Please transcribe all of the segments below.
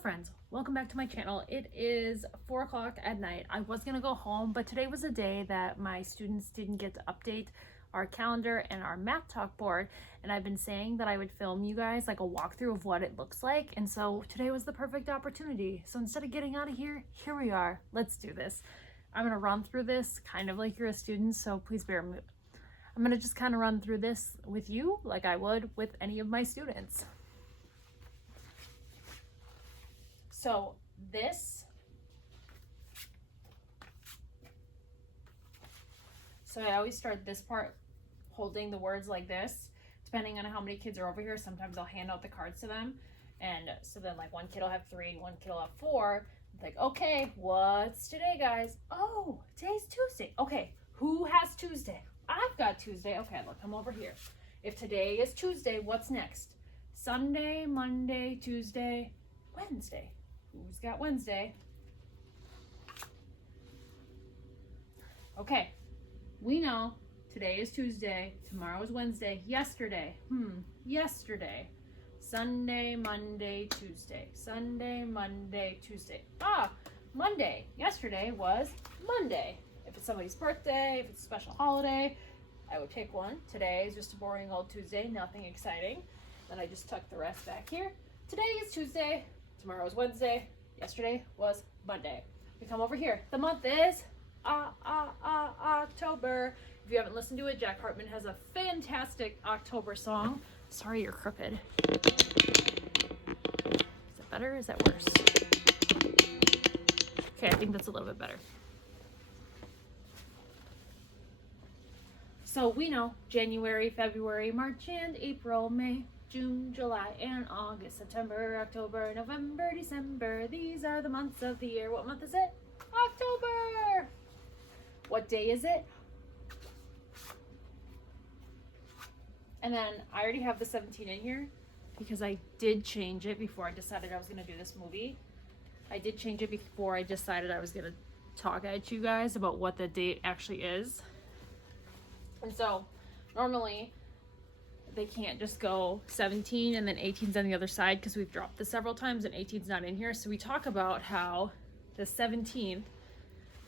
friends, welcome back to my channel. It is 4 o'clock at night. I was gonna go home, but today was a day that my students didn't get to update our calendar and our math talk board, and I've been saying that I would film you guys like a walkthrough of what it looks like, and so today was the perfect opportunity. So instead of getting out of here we are. Let's do this. I'm gonna run through this kind of like you're a student, so please bear with me. I'm gonna just kind of run through this with you like I would with any of my students. So I always start this part holding the words like this, depending on how many kids are over here. Sometimes I'll hand out the cards to them, and so then like one kid will have 3, one kid will have 4. Like, okay, what's today, guys? Oh, today's Tuesday. Okay, who has Tuesday? I've got Tuesday. Okay, look, come over here. If today is Tuesday, what's next? Sunday, Monday, Tuesday, Wednesday. Who's got Wednesday? Okay, we know today is Tuesday, tomorrow is Wednesday. Yesterday, yesterday. Sunday, Monday, Tuesday. Sunday, Monday, Tuesday. Monday. Yesterday was Monday. If it's somebody's birthday, if it's a special holiday, I would pick one. Today is just a boring old Tuesday, nothing exciting. Then I just tuck the rest back here. Today is Tuesday. Tomorrow is Wednesday. Yesterday was Monday. We come over here. The month is October. If you haven't listened to it, Jack Hartman has a fantastic October song. Sorry, you're crooked. Is that better or is that worse? Okay, I think that's a little bit better. So we know January, February, March, and April, May, June, July, and August, September, October, November, December. These are the months of the year. What month is it? October. What day is it? And then I already have the 17 in here because I did change it before I decided I was going to do this movie. I did change it before I decided I was going to talk at you guys about what the date actually is. And so normally they can't just go 17 and then 18's on the other side because we've dropped this several times and 18's not in here. So we talk about how the 17th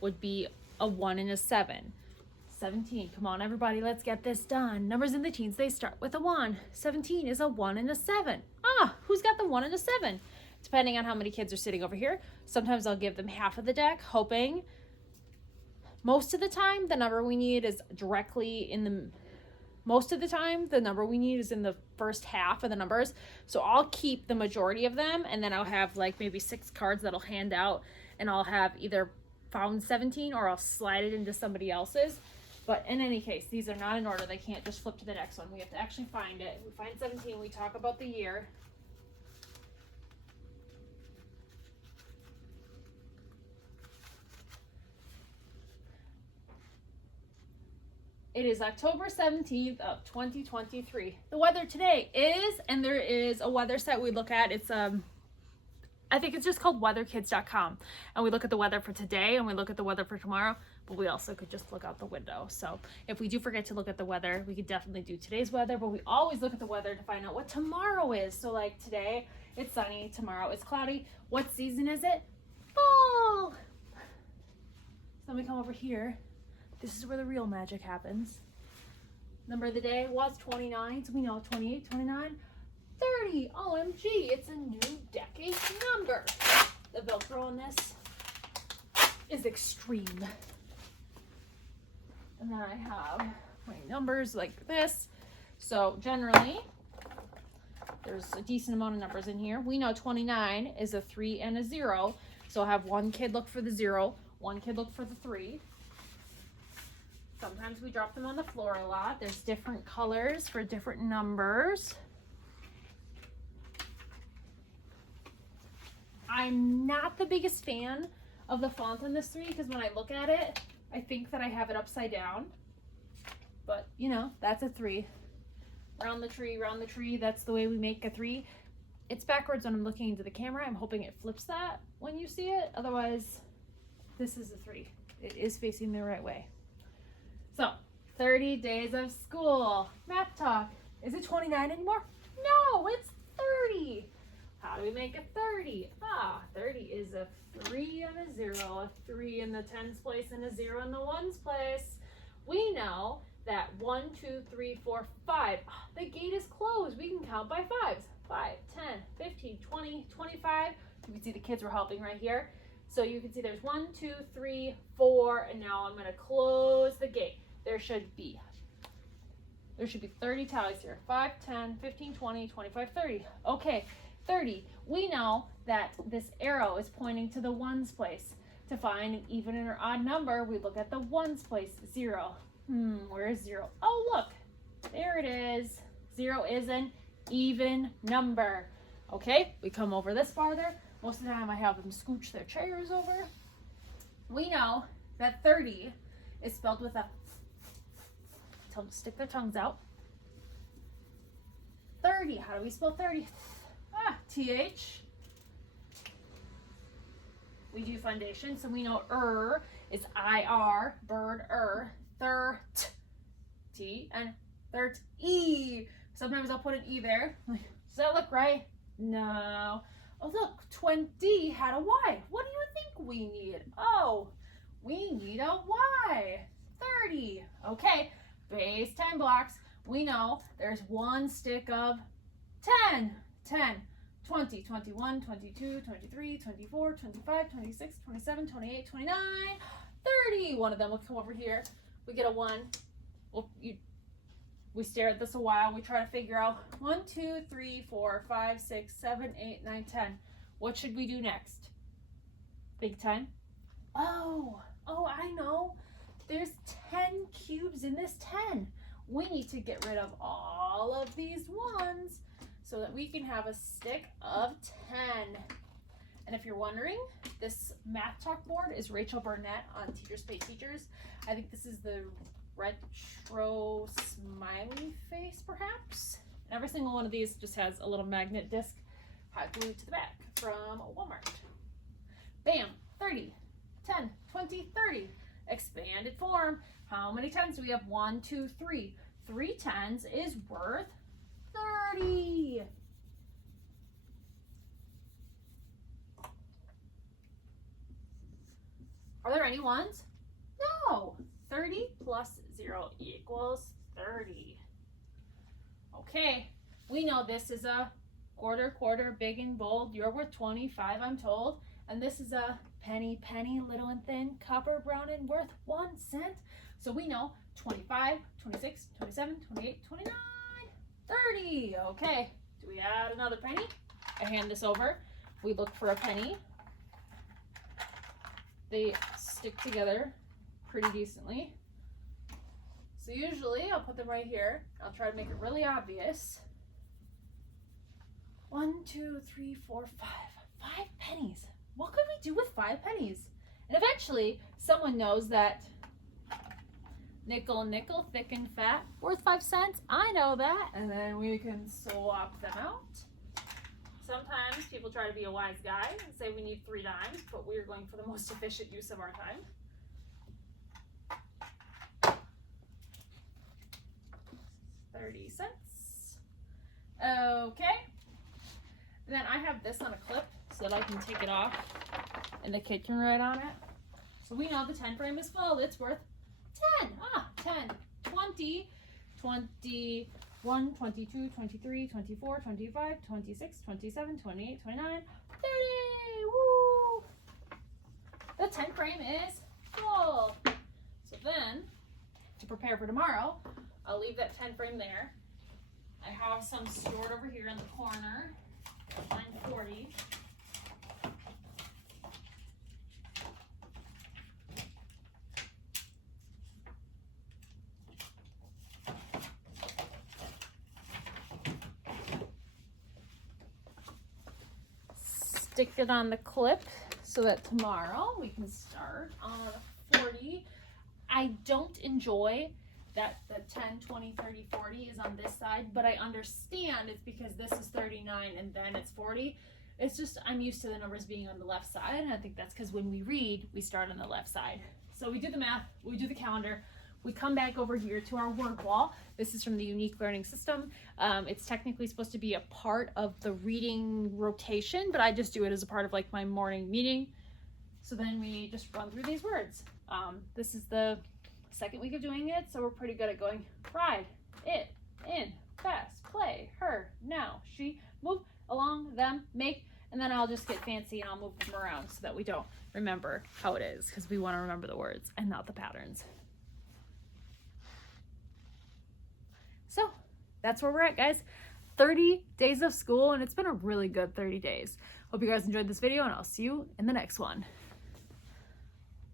would be a 1 and a 7. 17, come on everybody, let's get this done. Numbers in the teens, they start with a 1. 17 is a 1 and a 7. Who's got the 1 and a 7? Depending on how many kids are sitting over here. Sometimes I'll give them half of the deck, hoping. Most of the time, the number we need is directly in the... Most of the time, the number we need is in the first half of the numbers. So I'll keep the majority of them, and then I'll have like maybe 6 cards that I'll hand out, and I'll have either found 17 or I'll slide it into somebody else's. But in any case, these are not in order. They can't just flip to the next one. We have to actually find it. We find 17, we talk about the year. It is October 17th of 2023. The weather today is, and there is a weather set we look at. It's I think it's just called weatherkids.com. And we look at the weather for today and we look at the weather for tomorrow, but we also could just look out the window. So if we do forget to look at the weather, we could definitely do today's weather, but we always look at the weather to find out what tomorrow is. So like today, it's sunny, tomorrow it's cloudy. What season is it? Fall. So then we come over here. This is where the real magic happens. Number of the day was 29, so we know 28, 29, 30. OMG, it's a new decade number. The Velcro on this is extreme. And then I have my numbers like this. So generally, there's a decent amount of numbers in here. We know 29 is a 3 and a 0. So I'll have one kid look for the 0, one kid look for the 3. Sometimes we drop them on the floor a lot. There's different colors for different numbers. I'm not the biggest fan of the font on this 3 because when I look at it, I think that I have it upside down. But, you know, that's a 3. Round the tree, that's the way we make a 3. It's backwards when I'm looking into the camera. I'm hoping it flips that when you see it. Otherwise, this is a 3. It is facing the right way. So, 30 days of school. Math talk. Is it 29 anymore? No, it's 30. How do we make a 30? 30 is a 3 and a 0, a 3 in the tens place and a 0 in the ones place. We know that 1, 2, 3, 4, 5. The gate is closed. We can count by fives. 5, 10, 15, 20, 25. You can see the kids were helping right here. So you can see there's 1, 2, 3, 4, and now I'm going to close the gate. There should be 30 tallies here. 5, 10, 15, 20, 25, 30. Okay, 30. We know that this arrow is pointing to the ones place. To find an even or odd number, we look at the ones place. 0. Where is 0? Oh, look. There it is. 0 is an even number. Okay, we come over this farther. Most of the time I have them scooch their chairs over. We know that 30 is spelled with a, tell them to stick their tongues out. 30, how do we spell 30? TH. We do foundation, so we know is IR, bird, T, and E. Sometimes I'll put an E there. Does that look right? No. Oh, look, 20 had a Y. What do you think we need? Oh, we need a Y. 30. Okay, base 10 blocks. We know there's one stick of 10. 10, 20, 21, 22, 23, 24, 25, 26, 27, 28, 29, 30. One of them will come over here. We get a 1. Well, we stare at this a while. We try to figure out 1, 2, 3, 4, 5, 6, 7, 8, 9, 10. What should we do next? Big 10? Oh, I know. There's 10 cubes in this 10. We need to get rid of all of these ones so that we can have a stick of 10. And if you're wondering, this math talk board is Rachel Burnett on Teachers Pay Teachers. I think this is the retro smiley face, perhaps. And every single one of these just has a little magnet disc glued to the back from Walmart. Bam, 30, 10, 20, 30. Expanded form. How many tens do we have? 1, 2, 3. 3 tens is worth 30. Are there any ones? No. 30 plus 0 equals 30. Okay, we know this is a quarter, big and bold. You're worth 25, I'm told. And this is a penny, little and thin, copper, brown, and worth 1 cent. So we know 25, 26, 27, 28, 29, 30. Okay, do we add another penny? I hand this over. We look for a penny. They stick together pretty decently. So usually I'll put them right here. I'll try to make it really obvious. 1, 2, 3, 4, 5. 5 pennies. What could we do with 5 pennies? And eventually someone knows that nickel, thick and fat, worth 5 cents. I know that. And then we can swap them out. Sometimes people try to be a wise guy and say we need 3 dimes, but we're going for the most efficient use of our time. $0.30. Okay. And then I have this on a clip so that I can take it off and the kid can write on it. So we know the 10 frame is full. It's worth 10. 10, 20, 21, 22, 23, 24, 25, 26, 27, 28, 29, 30. Woo! The 10 frame is full. So then, to prepare for tomorrow, I'll leave that 10 frame there. I have some stored over here in the corner. Line 40. Stick it on the clip so that tomorrow we can start on 40. I don't enjoy that the 10, 20, 30, 40 is on this side, but I understand it's because this is 39 and then it's 40. It's just I'm used to the numbers being on the left side, and I think that's because when we read, we start on the left side. So we do the math, we do the calendar, we come back over here to our word wall. This is from the Unique Learning System. It's technically supposed to be a part of the reading rotation, but I just do it as a part of like my morning meeting. So then we just run through these words. This is the second week of doing it, so we're pretty good at going ride, it, in, fast, play, her, now, she, move, along, them, make, and then I'll just get fancy and I'll move them around so that we don't remember how it is, because we want to remember the words and not the patterns. So that's where we're at, guys. 30 days of school, and it's been a really good 30 days. Hope you guys enjoyed this video, and I'll see you in the next one.